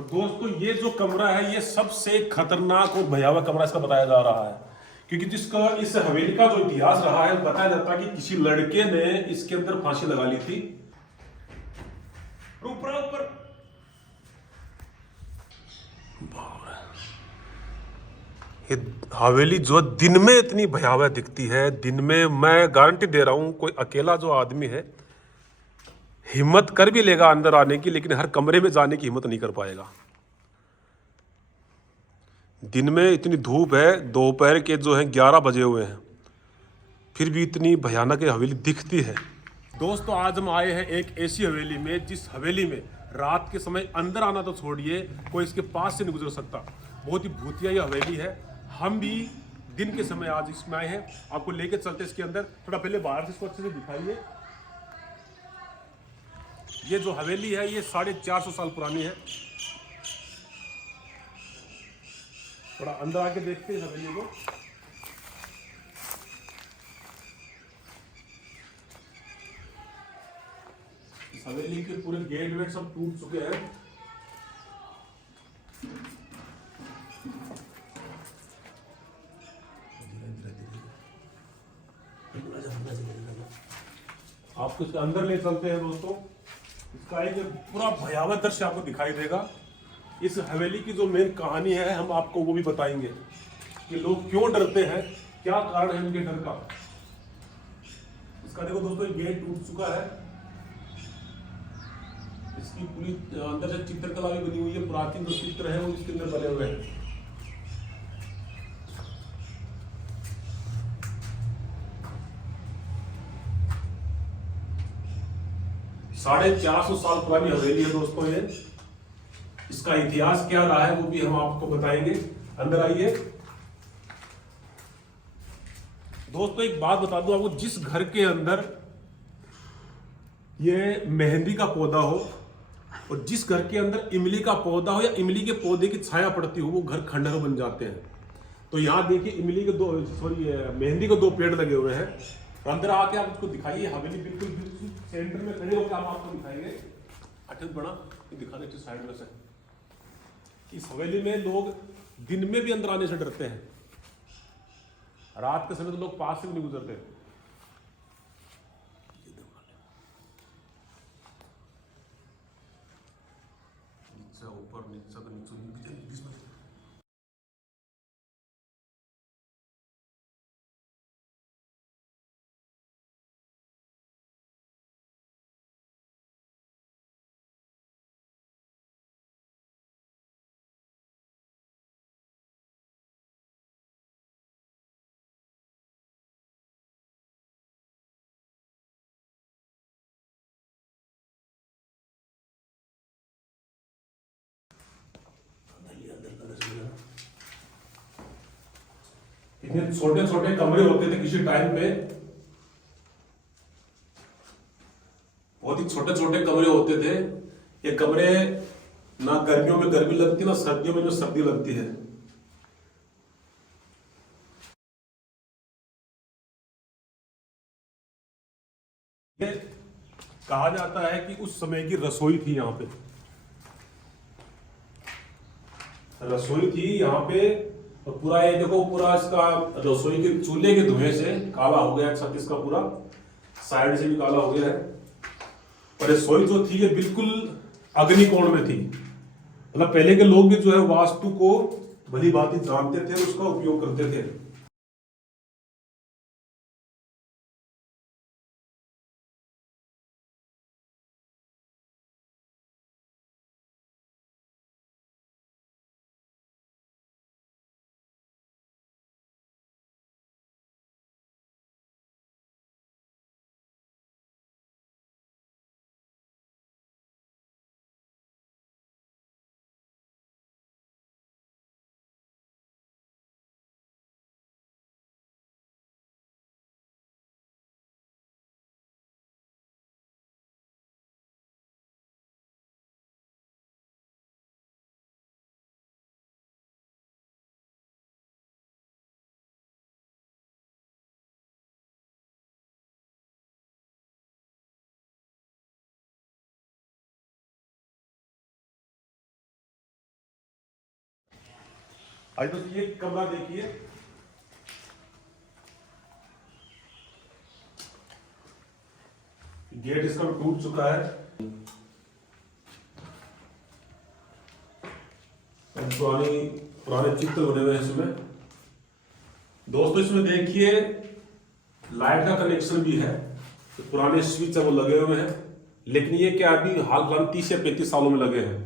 और दोस्तों ये जो कमरा है ये सबसे खतरनाक और भयावह कमरा इसका बताया जा रहा है, क्योंकि जिसका इस हवेली का जो इतिहास रहा है बताया जाता है कि किसी लड़के ने इसके अंदर फांसी लगा ली थी। ऊपर ऊपर ये हवेली जो दिन में इतनी भयावह दिखती है, दिन में मैं गारंटी दे रहा हूं कोई अकेला जो आदमी है हिम्मत कर भी लेगा अंदर आने की, लेकिन हर कमरे में जाने की हिम्मत नहीं कर पाएगा। दिन में इतनी धूप है, दोपहर के जो है 11 बजे हुए हैं, फिर भी इतनी भयानक ये हवेली दिखती है। दोस्तों आज हम आए हैं एक ऐसी हवेली में जिस हवेली में रात के समय अंदर आना तो छोड़िए, कोई इसके पास से नहीं गुजर सकता। बहुत ही भूतिया ये हवेली है। हम भी दिन के समय आज इसमें आए हैं, आपको लेके चलते इसके अंदर। थोड़ा पहले बाहर से इसको अच्छे से दिखाइए। ये जो हवेली है ये 450 साल पुरानी है। थोड़ा अंदर आके देखते हैं हवेली को। इस हवेली के पूरे गेट वेट सब टूट चुके हैं। आपको इसके अंदर ले चलते हैं दोस्तों। इसका एक पूरा भयावह दृश्य आपको दिखाई देगा। इस हवेली की जो मेन कहानी है हम आपको वो भी बताएंगे कि लोग क्यों डरते हैं, क्या कारण है उनके डर का। इसका देखो दोस्तों गेट टूट चुका है। इसकी पूरी अंदर से चित्रकला भी बनी हुई है, प्राचीन जो चित्र है वो इसके अंदर बने हुए हैं। 450 साल पुरानी हवेली है दोस्तों ये। इसका इतिहास क्या रहा है वो भी हम आपको बताएंगे। अंदर आइए दोस्तों। एक बात बता दूं आपको, जिस घर के अंदर ये मेहंदी का पौधा हो और जिस घर के अंदर इमली का पौधा हो या इमली के पौधे की छाया पड़ती हो, वो घर खंडहर बन जाते हैं। तो यहाँ देखिए इमली के मेहंदी के 2 पेड़ लगे हुए हैं। तो अंदर आके आप उसको दिखाइए। हवेली बिल्कुल सेंटर में खड़े होकर हम आपको दिखाएंगे। अटल बड़ा दिखा दे साइड में से। इस हवेली में लोग दिन में भी अंदर आने से डरते हैं, रात के समय तो लोग पास से भी नहीं गुजरते। ऊपर नीचे इतने छोटे छोटे कमरे होते थे किसी टाइम पे। बहुत ही छोटे छोटे कमरे होते थे। ये कमरे ना गर्मियों में गर्मी लगती ना सर्दियों में जो सर्दी लगती है। ये कहा जाता है कि उस समय की रसोई थी यहाँ पे। रसोई थी यहाँ पे। और पूरा ये देखो, पूरा इसका रसोई के चूल्हे के धुएं से काला हो गया छत इसका, पूरा साइड से भी काला हो गया है। और रसोई जो थी ये बिल्कुल अग्निकोण में थी। मतलब पहले के लोग भी जो है वास्तु को भली भांति जानते थे, उसका उपयोग करते थे। आज तो ये कमरा देखिए, गेट इसका टूट चुका है, पुराने चित्र बने हुए हैं इसमें। दोस्तों इसमें देखिए लाइट का कनेक्शन भी है, तो पुराने स्विच है वो लगे हुए हैं, लेकिन ये क्या अभी हाल फिलहाल 30 या 35 सालों में लगे हैं।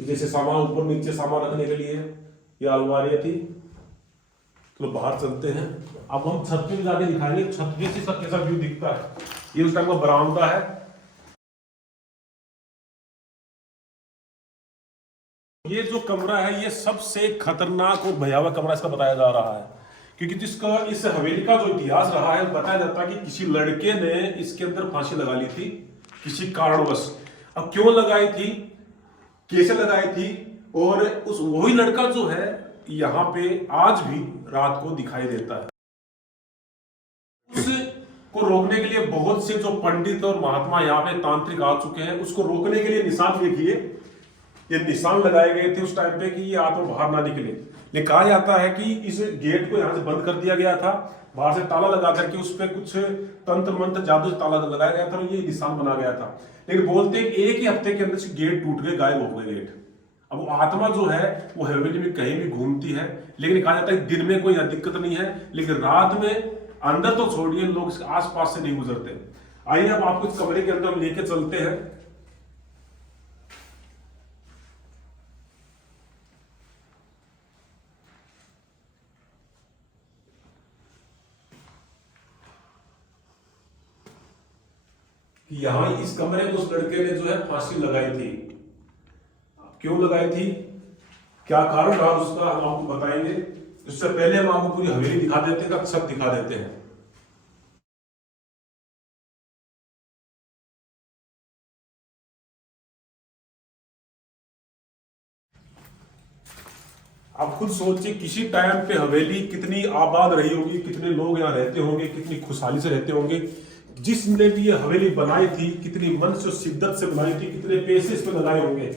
जैसे सामान ऊपर नीचे सामान रखने के लिए ये अलमारियां थी। तो बाहर चलते हैं, अब हम छत पे जाके दिखाएंगे छत पे से सब कैसा व्यू दिखता है। ये उस टाइम का बरामदा है। ये जो कमरा है ये सबसे खतरनाक और भयावह कमरा इसका बताया जा रहा है, क्योंकि जिसका इस हवेली का जो इतिहास रहा है बताया जाता है कि किसी लड़के ने इसके अंदर फांसी लगा ली थी किसी कारणवश। अब क्यों लगाई थी, कैसे लगाई थी, और उस वही लड़का जो है यहाँ पे आज भी रात को दिखाई देता है। उसको रोकने के लिए बहुत से जो पंडित और महात्मा यहाँ पे तांत्रिक आ चुके हैं, उसको रोकने के लिए निशान देखिए, ये निशान लगाए गए थे उस टाइम पे कि ये आत्मा बाहर ना निकले। लेकिन कहा जाता है कि इस गेट को यहाँ से बंद कर दिया गया था, बाहर से ताला लगा करके उस पर कुछ तंत्र मंत्र जादू से ताला लगाया गया था और ये निशान बना गया था। लेकिन बोलते हैं कि एक ही हफ्ते के अंदर से गेट टूट गए, गायब हो गए गेट। अब वो आत्मा जो है वो हवेली में कहीं भी घूमती है, लेकिन कहा जाता है दिन में कोई दिक्कत नहीं है, लेकिन रात में अंदर तो छोड़िए लोग इसके आसपास से नहीं गुजरते। आइए अब आपको इस कमरे के अंदर लेके चलते हैं। यहां इस कमरे में उस लड़के ने जो है फांसी लगाई थी। क्यों लगाई थी, क्या कारण रहा उसका, हम आपको बताएंगे। उससे पहले हम आपको पूरी हवेली दिखा देते हैं, छत दिखा देते हैं। आप खुद सोचिए किसी टाइम पे हवेली कितनी आबाद रही होगी, कितने लोग यहाँ रहते होंगे, कितनी खुशहाली से रहते होंगे। जिसने भी ये हवेली बनाई थी कितनी मन से शिद्दत से बनाई थी, कितने पैसे इस पे लगाए होंगे।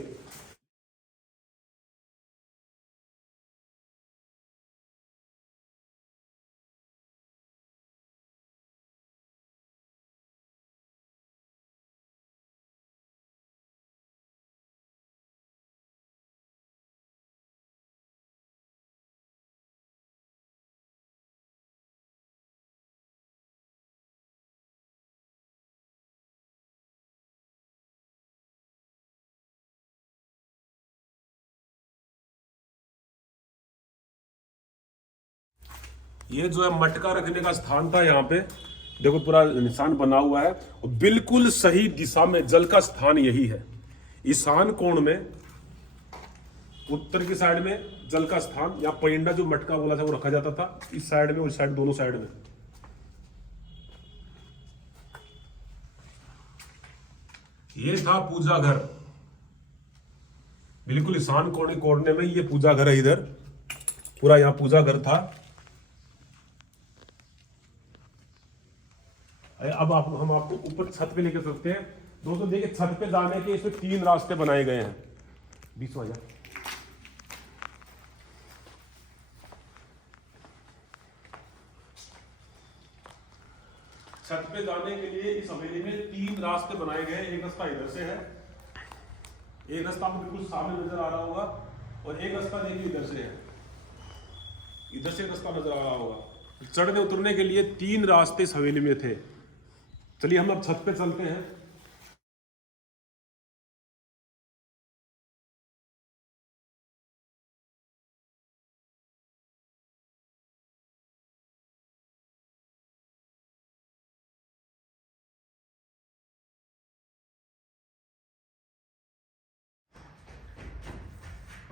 ये जो है मटका रखने का स्थान था, यहाँ पे देखो पूरा निशान बना हुआ है और बिल्कुल सही दिशा में जल का स्थान यही है। ईशान कोण में उत्तर की साइड में जल का स्थान, यहाँ पैंडा जो मटका बोला था वो रखा जाता था, इस साइड में और इस साइड दोनों साइड में। ये था पूजा घर, बिल्कुल ईशान कोने में ये पूजा घर है। इधर पूरा यहाँ पूजा घर था। अब हम आपको ऊपर छत पे लेकर चलते हैं। दोस्तों देखिए छत पे जाने के इसमें 3 रास्ते बनाए गए हैं। 20 आ जा। छत पे जाने के लिए इस हवेली में 3 रास्ते बनाए गए हैं। एक रास्ता इधर से है, एक रास्ता आपको बिल्कुल सामने नजर आ रहा होगा, और एक रास्ता देखिए इधर से है, इधर से रास्ता नजर आ रहा होगा। चढ़ने उतरने के लिए 3 रास्ते इस हवेली में थे। चलिए हम अब छत पे चलते हैं।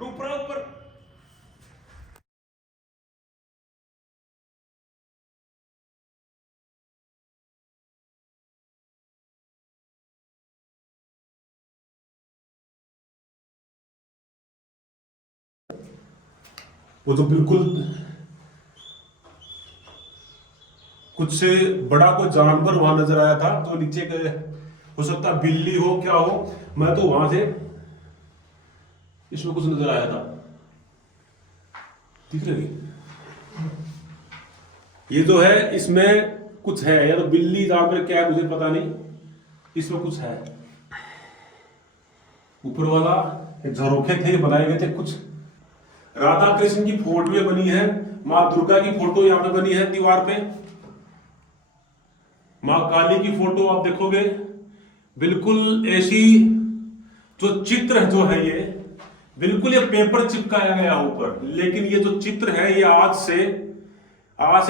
ऊपर ऊपर वो तो बिल्कुल कुछ से बड़ा कोई जानवर वहां नजर आया था, जो नीचे के हो सकता है बिल्ली हो क्या हो, मैं तो वहां से इसमें कुछ नजर आया था, दिख रही ये जो है इसमें कुछ है, या तो बिल्ली जानवर क्या है मुझे पता नहीं, इसमें कुछ है। ऊपर वाला झरोखे थे बनाए गए थे, कुछ राधा कृष्ण की फोटो बनी है, माँ दुर्गा की फोटो यहाँ पे बनी है दीवार पे, माँ काली की फोटो आप देखोगे बिल्कुल ऐसी, जो चित्र जो है ये बिल्कुल ये पेपर चिपकाया गया ऊपर, लेकिन ये जो चित्र है ये आज से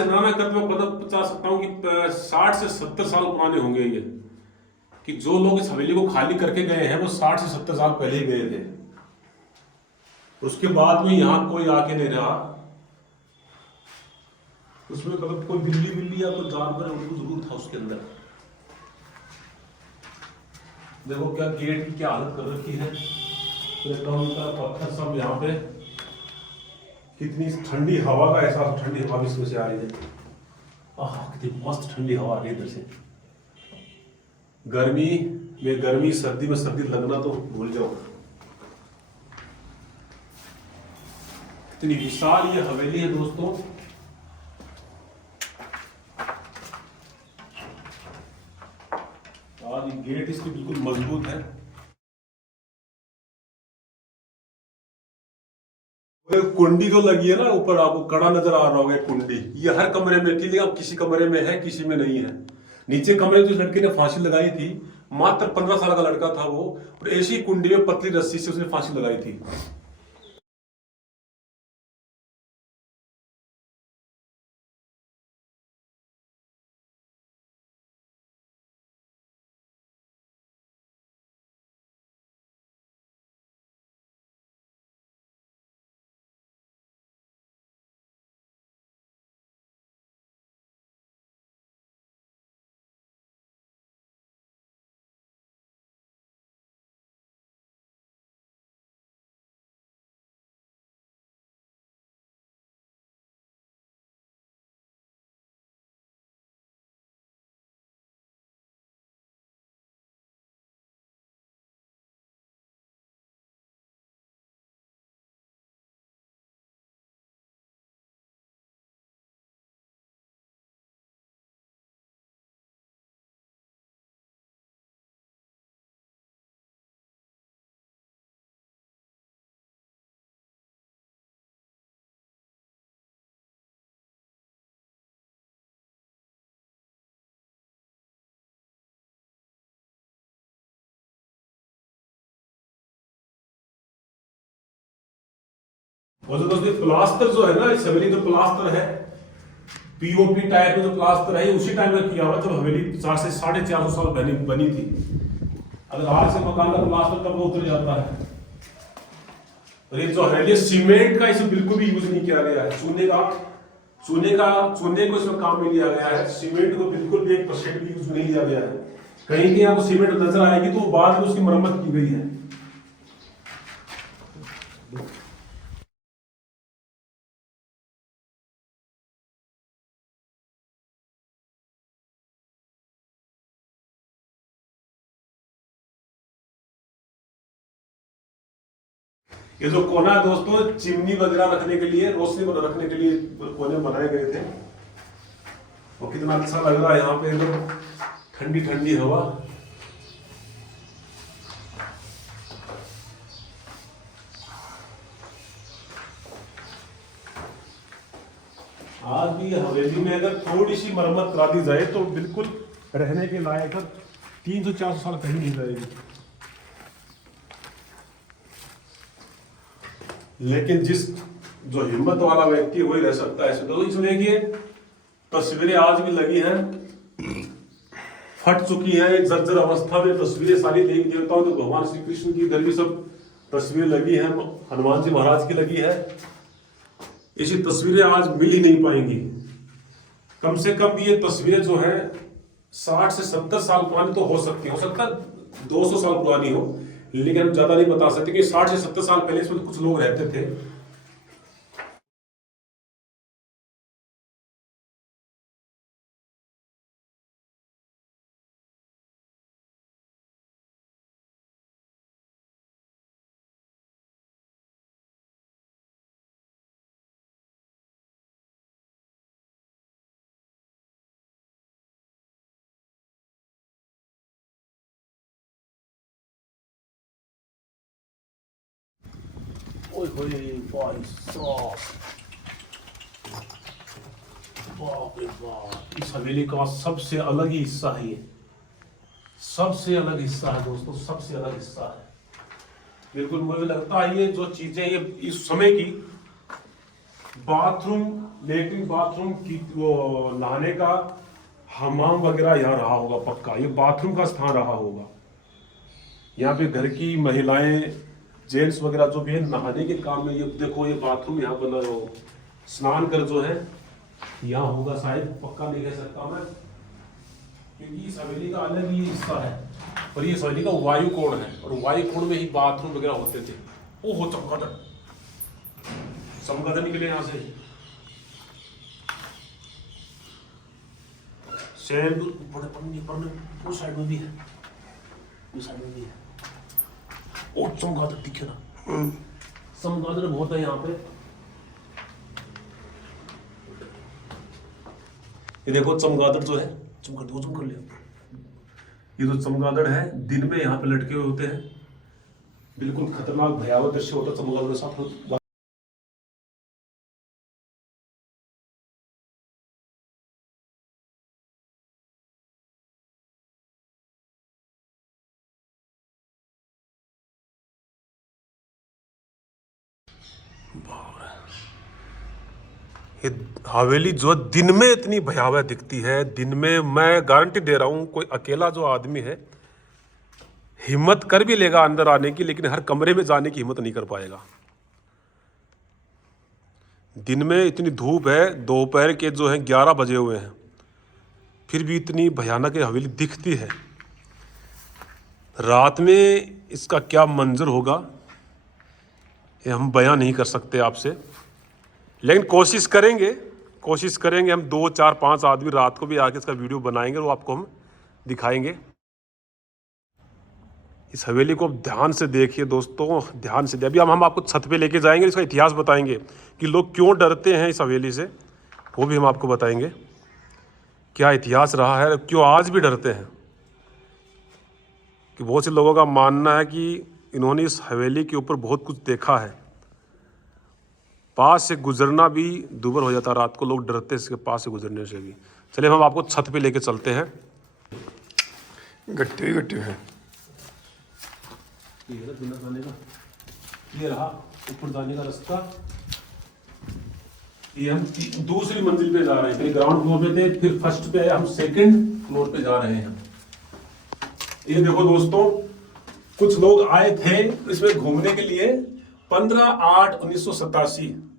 ना मैं करते मैं बता सकता हूँ कि 60 से 70 साल पुराने होंगे ये, कि जो लोग इस हवेली को खाली करके गए हैं वो 60 से 70 साल पहले ही गए थे, उसके बाद में यहां कोई आके नहीं रहा। उसमें कभी कोई बिल्ली या कोई जानवर उनको जरूर था उसके अंदर। देखो क्या गेट की क्या हालत कर रखी है, पत्थर सब यहाँ पे, कितनी ठंडी हवा का एहसास, ठंडी हवा इसमें से आ रही है, कितनी मस्त ठंडी हवा आ रही है इधर से। गर्मी में गर्मी, सर्दी में सर्दी लगना तो भूल जाओ। इतनी विशाल ये हवेली है दोस्तों, आज गेट इसकी बिल्कुल मजबूत है। कुंडी जो लगी है ना ऊपर, आपको कड़ा नजर आ रहा होगा कुंडी, ये हर कमरे में थी, लेकिन अब किसी कमरे में है किसी में नहीं है। नीचे कमरे जो लड़के ने फांसी लगाई थी, मात्र 15 साल का लड़का था वो, और ऐसी कुंडी में पतली रस्सी से उसने फांसी लगाई थी। और जो दोस्तों प्लास्टर जो है ना इस हवेली, जो प्लास्टर है पीओपी टाइप में जो प्लास्टर है, उसी टाइम में किया हुआ जब हवेली 4 से 450 साल बनी थी। अगर आज से मकान का प्लास्टर कब उतर जाता है। और ये जो हवेली सीमेंट का इसमें बिल्कुल भी यूज नहीं किया गया है, चूने को इसमें काम में लिया गया है, सीमेंट को बिल्कुल भी 1% भी यूज नहीं लिया गया है। कहीं कहीं आपको सीमेंट नजर आएगी तो बाद में उसकी मरम्मत की गई है। ये जो कोना है दोस्तों, चिमनी वगैरह रखने के लिए, रोशनी रखने के लिए कोने बनाए गए थे। और कितना अच्छा लग रहा है यहाँ पे, एकदम ठंडी ठंडी हवा। आज भी हवेली में अगर थोड़ी सी मरम्मत करा दी जाए तो बिल्कुल रहने के लायक 300-400 साल कहीं नहीं रहेगी। लेकिन जिस जो हिम्मत वाला व्यक्ति वही रह सकता है। तो इसमें देखिए तस्वीरें आज भी लगी हैं, फट चुकी है, एक जर्जर अवस्था में तस्वीरें सारी देवी देवताओं, तो भगवान श्री कृष्ण की इधर भी सब तस्वीरें लगी हैं, हनुमान जी महाराज की लगी है। ऐसी तस्वीरें आज मिल ही नहीं पाएंगी। कम से कम ये तस्वीरें जो है 60 से 70 साल पुरानी तो हो सकती है, 200 साल पुरानी हो, लेकिन हम ज्यादा नहीं बता सकते कि 60 से 70 साल पहले इसमें कुछ लोग रहते थे। ओए होए भाई साहब, बाप रे बाप, इस हवेली का सबसे अलग ही हिस्सा है ये, सबसे अलग हिस्सा है दोस्तों, सबसे अलग हिस्सा है। बिल्कुल मुझे लगता है ये जो चीजें ये इस समय की बाथरूम, लेटरिन बाथरूम की वो नहाने का हमाम वगैरह यहाँ रहा होगा पक्का, ये बाथरूम का स्थान रहा होगा। यहाँ पे घर की महिलाएं, जेंट्स वगैरह जो भी है नहाने के काम में, ये देखो ये बाथरूम यहाँ बना हो, स्नान कर जो है यहाँ होगा शायद, पक्का नहीं कह सकता मैं, क्योंकि इस हवेली का अलग ही हिस्सा है। और ये इस हवेली का वायु कोण है, और वायु कोण में ही बाथरूम वगैरह होते थे। ओहो चमगादड़, चमगादड़ निकले यहाँ से, सैंड उस साइड में भी है, उस साइड में भी है। ओ चमगादड़ दिखे ना, चमगादड़ बहुत है यहाँ पे। ये देखो चमगादड़ जो है, चमगादड़ ले, ये जो चमगादड़ है दिन में यहाँ पे लटके हुए होते हैं, बिल्कुल खतरनाक भयावह दृश्य होता है चमगादड़ के साथ। ये हवेली जो दिन में इतनी भयावह दिखती है, दिन में मैं गारंटी दे रहा हूँ कोई अकेला जो आदमी है हिम्मत कर भी लेगा अंदर आने की, लेकिन हर कमरे में जाने की हिम्मत नहीं कर पाएगा। दिन में इतनी धूप है, दोपहर के जो हैं 11 बजे हुए हैं, फिर भी इतनी भयानक ये हवेली दिखती है। रात में इसका क्या मंजर होगा ये हम बयां नहीं कर सकते आपसे, लेकिन कोशिश करेंगे हम 2, 4, 5 आदमी रात को भी आके इसका वीडियो बनाएंगे और वो आपको हम दिखाएंगे। इस हवेली को ध्यान से देखिए दोस्तों, ध्यान से। अभी हम आपको छत पे लेके जाएंगे, इसका इतिहास बताएंगे कि लोग क्यों डरते हैं इस हवेली से, वो भी हम आपको बताएंगे क्या इतिहास रहा है, क्यों आज भी डरते हैं। कि बहुत से लोगों का मानना है कि इन्होंने इस हवेली के ऊपर बहुत कुछ देखा है, पास से गुजरना भी दूभर हो जाता, रात को लोग डरते इसके पास से गुजरने से भी। चलिए हम आपको छत पे लेके चलते हैं। गट्टे है, ये रहा ऊपर जाने का रास्ता। ये हम दूसरी मंजिल पे जा रहे हैं, फिर ग्राउंड फ्लोर पे थे, फिर फर्स्ट पे हम सेकंड फ्लोर पे जा रहे हैं। ये देखो दोस्तों, कुछ लोग आए थे इसमें घूमने के लिए 15/8/1987।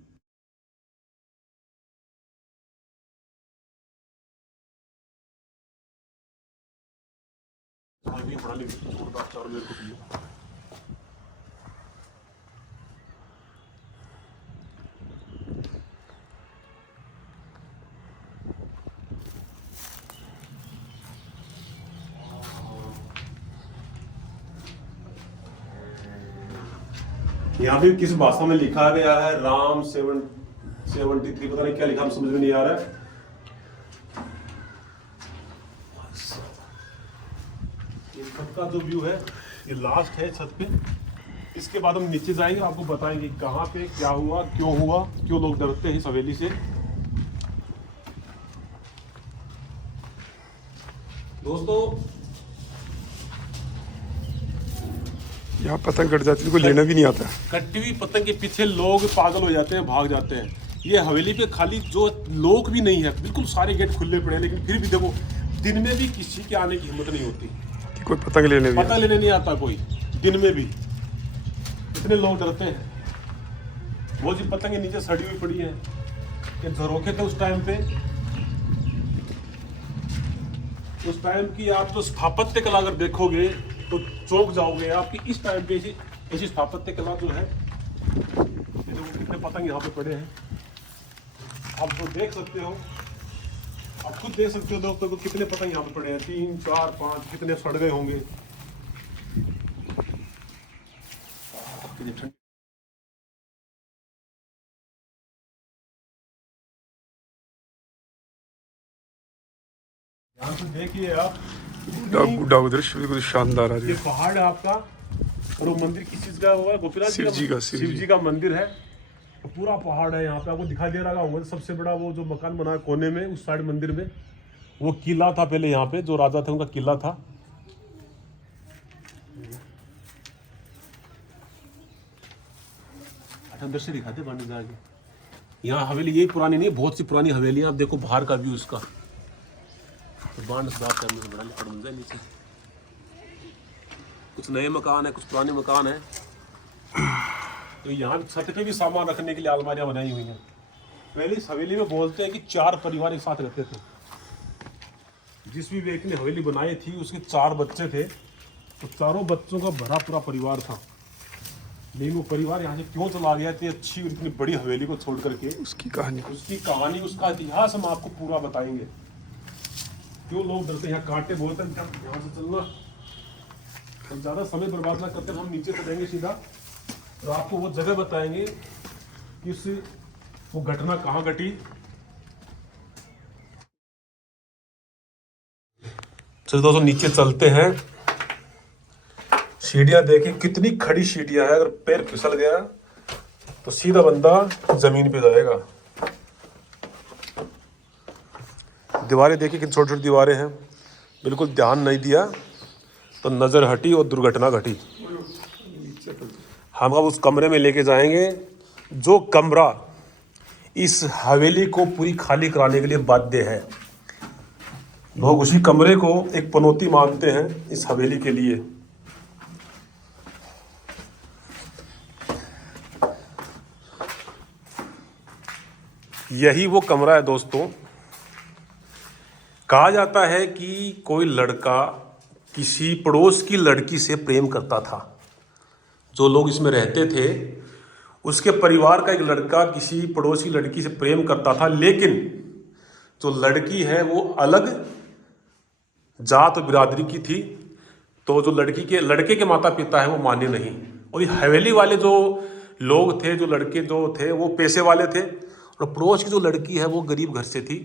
यहाँ भी किस भाषा में लिखा गया है, राम 73, पता नहीं क्या लिखा, समझ में नहीं आ रहा है। ये छत का जो व्यू है ये लास्ट है छत पे, इसके बाद हम नीचे जाएंगे, आपको बताएंगे कहाँ पे क्या हुआ, क्यों लोग डरते हैं इस हवेली से। दोस्तों यहाँ पतंग कट जाती है, कोई लेना भी नहीं आता। कटी हुई पतंग के पीछे लोग पागल हो जाते हैं, भाग जाते हैं। ये हवेली पे खाली जो लोग भी नहीं है, बिल्कुल सारे गेट खुले पड़े हैं, लेकिन फिर भी देखो दिन में भी किसी के आने की हिम्मत नहीं होती कि कोई पतंग लेने नहीं आता कोई, दिन में भी इतने लोग डरते हैं। वो जी पतंगे नीचे सड़ी हुई पड़ी है, ये झरोखे थे उस टाइम पे, उस टाइम की आप जो स्थापत्य कला अगर देखोगे तो चौंक जाओगे आपकी। इस टाइम पे ऐसी स्थापत्य कला जो है, ये देखो कितने पतंग यहाँ पे पड़े हैं, आप तो देख सकते हो, आप खुद देख सकते हो दोस्तों को कितने पतंग यहाँ पे पड़े हैं, 3, 4, 5, कितने सड़ गए होंगे। यहाँ पे देखिए आप, दृश्य बिल्कुल शानदार है। ये पहाड़ है आपका, और वो मंदिर किस चीज का हुआ? गोपीनाथ शिव जी का, शिव जी का मंदिर है। तो पूरा पहाड़ है यहाँ पे, आपको दिखाई दे रहा होगा। सबसे बड़ा वो जो मकान बना है कोने में उस साइड मंदिर में, वो किला था पहले यहाँ पे, जो राजा थे उनका किला था। अंदर से दिखाते बांध आगे। यहाँ हवेली यही पुरानी नहीं, बहुत सी पुरानी हवेलियां। आप देखो बाहर का व्यू उसका, तो बांध साफ करने से बड़ा पड़ जाए नीचे। कुछ नए मकान है, कुछ पुराने मकान है। तो यहाँ छत पे भी सामान रखने के लिए अलमारियां बनाई हुई हैं। पहले इस हवेली में बोलते हैं कि 4 परिवार एक साथ रहते थे। जिस भी व्यक्ति ने हवेली बनाई थी उसके 4 बच्चे थे, तो चारों बच्चों का भरा पूरा परिवार था। लेकिन वो परिवार यहाँ से क्यों चला गया, इतनी अच्छी और इतनी बड़ी हवेली को छोड़ करके? उसकी कहानी, उसका इतिहास हम आपको पूरा बताएंगे। क्यों लोग डरते यहाँ कांटे बोलते हैं यहाँ से चलना। हम ज़्यादा समय बर्बाद ना करते, हम नीचे से जाएंगे सीधा और आपको वो जगह बताएंगे कि वो घटना कहाँ घटी। चलो दोस्तों नीचे चलते हैं। सीढ़ियां देखिए कितनी खड़ी सीढ़ियां है। अगर पैर फिसल गया तो सीधा बंदा जमीन पे जाएगा। दीवारें देखिए कितनी छोटी छोटी दीवारें हैं। बिल्कुल ध्यान नहीं दिया तो नजर हटी और दुर्घटना घटी। हम अब उस कमरे में लेके जाएंगे जो कमरा इस हवेली को पूरी खाली कराने के लिए बाध्य है। लोग उसी कमरे को एक पनौती मानते हैं इस हवेली के लिए। यही वो कमरा है दोस्तों। कहा जाता है कि कोई लड़का किसी पड़ोस की लड़की से प्रेम करता था। जो लोग इसमें रहते थे उसके परिवार का एक लड़का किसी पड़ोस की लड़की से प्रेम करता था, लेकिन जो लड़की है वो अलग जात और बिरादरी की थी। तो जो लड़के के माता पिता है वो माने नहीं। और ये हवेली वाले जो लोग थे, जो लड़के जो थे वो पैसे वाले थे और पड़ोस की जो लड़की है वो गरीब घर से थी।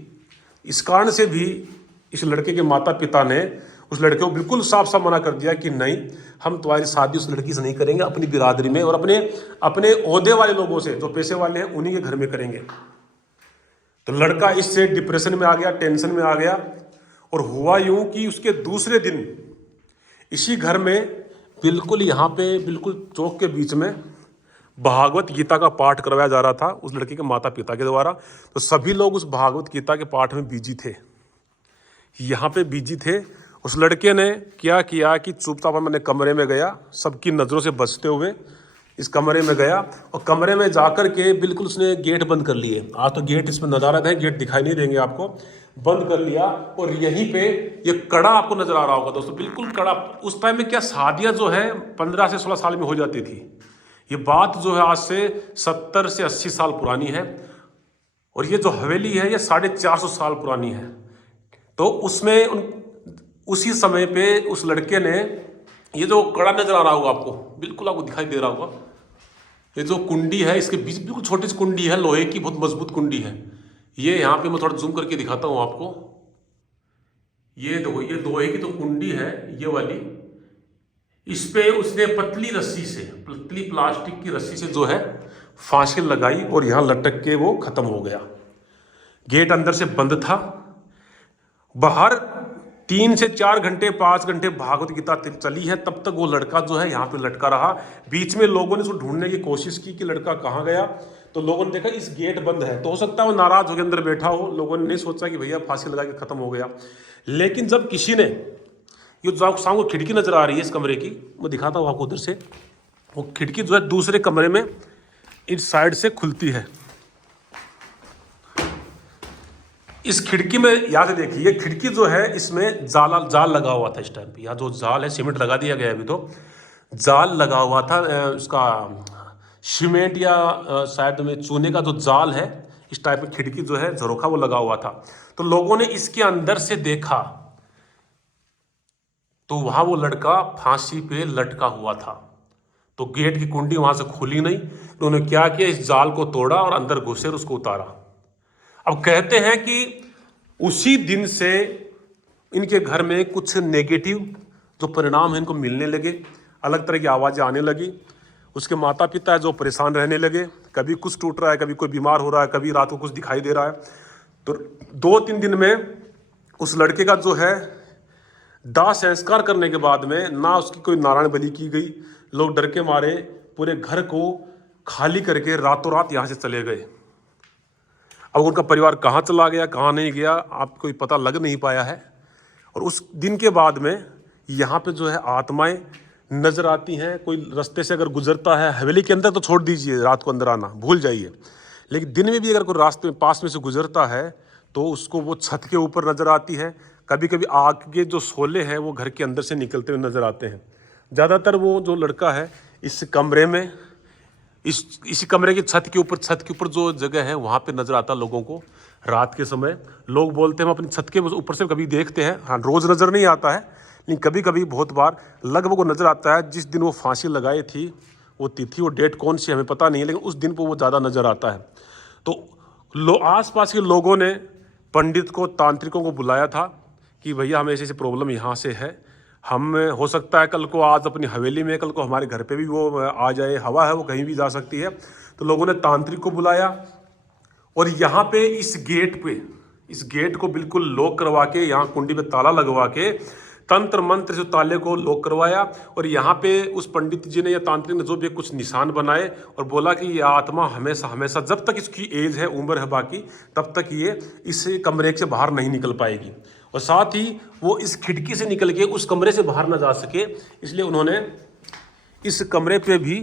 इस कारण से भी इस लड़के के माता पिता ने उस लड़के को बिल्कुल साफ साफ मना कर दिया कि नहीं, हम तुम्हारी शादी उस लड़की से नहीं करेंगे, अपनी बिरादरी में और अपने ओहदे वाले लोगों से, जो पैसे वाले हैं उन्हीं के घर में करेंगे। तो लड़का इससे डिप्रेशन में आ गया, टेंशन में आ गया। और हुआ यूं कि उसके दूसरे दिन इसी घर में बिल्कुल यहाँ पे बिल्कुल चौक के बीच में भागवत गीता का पाठ करवाया जा रहा था उस लड़के के माता पिता के द्वारा। तो सभी लोग उस भागवत गीता के पाठ में बिजी थे, यहाँ पे बिजी थे। उस लड़के ने क्या किया कि चुपचाप मैंने कमरे में गया, सबकी नज़रों से बचते हुए इस कमरे में गया और कमरे में जाकर के बिल्कुल उसने गेट बंद कर लिए। आज तो गेट इसमें नज़ारा है, गेट दिखाई नहीं देंगे आपको, बंद कर लिया। और यहीं पे ये कड़ा आपको नजर आ रहा होगा दोस्तों, बिल्कुल कड़ा। उस टाइम में क्या शादियां जो है 15 से 16 साल में हो जाती थी। ये बात जो है आज से 70 से 80 साल पुरानी है। और ये जो हवेली है ये 450 साल पुरानी है। तो उसमें उसी समय पे उस लड़के ने, ये जो कड़ा नजर आ रहा होगा आपको, बिल्कुल आपको दिखाई दे रहा होगा, ये जो कुंडी है इसके बीच बिल्कुल छोटी सी कुंडी है, लोहे की बहुत मजबूत कुंडी है। ये यहाँ पे मैं थोड़ा जूम करके दिखाता हूँ आपको। ये देखो, ये लोहे की जो कुंडी है ये वाली, इस पे उसने पतली रस्सी से, पतली प्लास्टिक की रस्सी से जो है फांसी लगाई और यहाँ लटक के वो खत्म हो गया। गेट अंदर से बंद था। बाहर 3 से 4 घंटे 5 घंटे भागवत गीता चली है, तब तक वो लड़का जो है यहाँ पे लटका रहा। बीच में लोगों ने उसको ढूंढने की कोशिश की कि लड़का कहाँ गया। तो लोगों ने देखा इस गेट बंद है, तो हो सकता है वो नाराज होकर अंदर बैठा हो। लोगों ने नहीं सोचा कि भैया फांसी लगा के खत्म हो गया। लेकिन जब किसी ने, ये जो आपको सामने खिड़की नजर आ रही है इस कमरे की, मैं दिखाता हूँ आपको उधर से, वो खिड़की जो है दूसरे कमरे में इस साइड से खुलती है। इस खिड़की में यहाँ से देखिए, ये खिड़की जो है इसमें जाल लगा हुआ था इस टाइम पे। यहाँ जो जाल है, सीमेंट लगा दिया गया है अभी, तो जाल लगा हुआ था उसका, सीमेंट या शायद में चूने का जो जाल है इस टाइप की खिड़की जो है झरोखा वो लगा हुआ था। तो लोगों ने इसके अंदर से देखा तो वहां वो लड़का फांसी पे लटका हुआ था। तो गेट की कुंडी वहां से खुली नहीं, तो उन्होंने क्या किया, इस जाल को तोड़ा और अंदर घुसे और उसको उतारा। अब कहते हैं कि उसी दिन से इनके घर में कुछ नेगेटिव जो परिणाम है इनको मिलने लगे। अलग तरह की आवाज़ें आने लगी। उसके माता पिता है जो परेशान रहने लगे, कभी कुछ टूट रहा है, कभी कोई बीमार हो रहा है, कभी रात को कुछ दिखाई दे रहा है। तो 2-3 दिन में उस लड़के का जो है दाह संस्कार करने के बाद में ना उसकी कोई नारायण बलि की गई। लोग डर के मारे पूरे घर को खाली करके रातों रात यहाँ से चले गए। अब उनका परिवार कहाँ चला गया, कहाँ नहीं गया, आपको कोई पता लग नहीं पाया है। और उस दिन के बाद में यहाँ पे जो है आत्माएं नजर आती हैं। कोई रास्ते से अगर गुजरता है, हवेली के अंदर तो छोड़ दीजिए, रात को अंदर आना भूल जाइए, लेकिन दिन में भी अगर कोई रास्ते में पास में से गुजरता है तो उसको वो छत के ऊपर नज़र आती है। कभी कभी आग के जो शोले हैं वो घर के अंदर से निकलते हुए नज़र आते हैं। ज़्यादातर वो जो लड़का है इस कमरे में, इसी कमरे की छत के ऊपर जो जगह है वहाँ पे नज़र आता लोगों को रात के समय। लोग बोलते हैं हम अपनी छत के ऊपर से कभी देखते हैं, हाँ रोज़ नज़र नहीं आता है, लेकिन कभी कभी बहुत बार लगभग वो नज़र आता है। जिस दिन वो फांसी लगाई थी, वो तिथि और डेट कौन सी हमें पता नहीं है, लेकिन उस दिन पर वो ज़्यादा नज़र आता है। तो आसपास के लोगों ने पंडित को, तांत्रिकों को बुलाया था कि भैया हमें ऐसी प्रॉब्लम यहाँ से है, हम हो सकता है कल को आज अपनी हवेली में, कल को हमारे घर पे भी वो आ जाए, हवा है वो कहीं भी जा सकती है। तो लोगों ने तांत्रिक को बुलाया और यहाँ पे इस गेट को बिल्कुल लॉक करवा के, यहाँ कुंडी पे ताला लगवा के तंत्र मंत्र से ताले को लॉक करवाया। और यहाँ पे उस पंडित जी ने या तांत्रिक ने जो भी कुछ निशान बनाए और बोला कि ये आत्मा हमेशा हमेशा जब तक इसकी एज है, उम्र है बाकी, तब तक ये इस कमरे से बाहर नहीं निकल पाएगी। और साथ ही वो इस खिड़की से निकल के उस कमरे से बाहर ना जा सके, इसलिए उन्होंने इस कमरे पे भी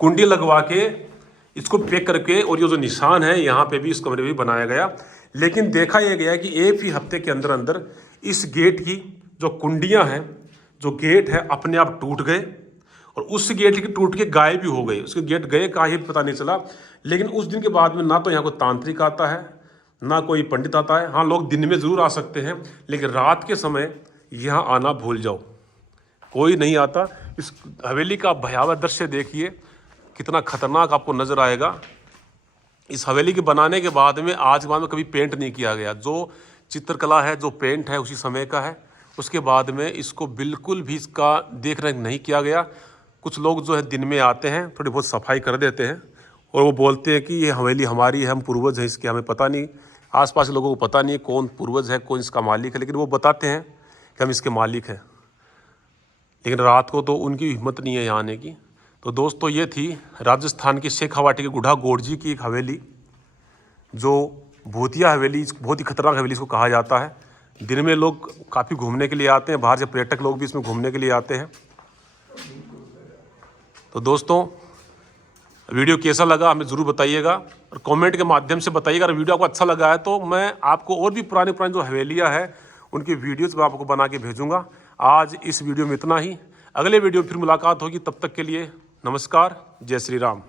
कुंडी लगवा के इसको पैक करके, और ये जो निशान है यहाँ पे भी इस कमरे में भी बनाया गया। लेकिन देखा यह गया कि एक ही हफ्ते के अंदर अंदर इस गेट की जो कुंडियाँ हैं, जो गेट है, अपने आप टूट गए और उस गेट की टूट के गायब भी हो गए। उसके गेट गए कहाँ ही पता नहीं चला। लेकिन उस दिन के बाद में ना तो यहाँ कोई तांत्रिक आता है, ना कोई पंडित आता है। हाँ, लोग दिन में ज़रूर आ सकते हैं, लेकिन रात के समय यहाँ आना भूल जाओ, कोई नहीं आता। इस हवेली का भयावह दृश्य देखिए, कितना खतरनाक आपको नज़र आएगा। इस हवेली के बनाने के बाद में, आज के बाद में कभी पेंट नहीं किया गया। जो चित्रकला है, जो पेंट है, उसी समय का है। उसके बाद में इसको बिल्कुल भी इसका देख रेख नहीं किया गया। कुछ लोग जो है दिन में आते हैं, थोड़ी बहुत सफाई कर देते हैं और वो बोलते हैं कि ये हवेली हमारी है, हम पूर्वज हैं इसके, हमें पता नहीं, आसपास के लोगों को पता नहीं कौन पूर्वज है, कौन इसका मालिक है, लेकिन वो बताते हैं कि हम इसके मालिक हैं। लेकिन रात को तो उनकी हिम्मत नहीं है यहाँ आने की। तो दोस्तों, ये थी राजस्थान की शेखावाटी के गुढ़ा गोरजी की एक हवेली, जो भूतिया हवेली, बहुत ही खतरनाक हवेली इसको कहा जाता है। दिन में लोग काफ़ी घूमने के लिए आते हैं, बाहर से पर्यटक लोग भी इसमें घूमने के लिए आते हैं। तो दोस्तों, वीडियो कैसा लगा हमें ज़रूर बताइएगा और कमेंट के माध्यम से बताइएगा। अगर वीडियो आपको अच्छा लगा है तो मैं आपको और भी पुरानी जो हवेलियाँ हैं उनकी वीडियोज़ मैं आपको बना के भेजूँगा। आज इस वीडियो में इतना ही, अगले वीडियो में फिर मुलाकात होगी। तब तक के लिए नमस्कार, जय श्री राम।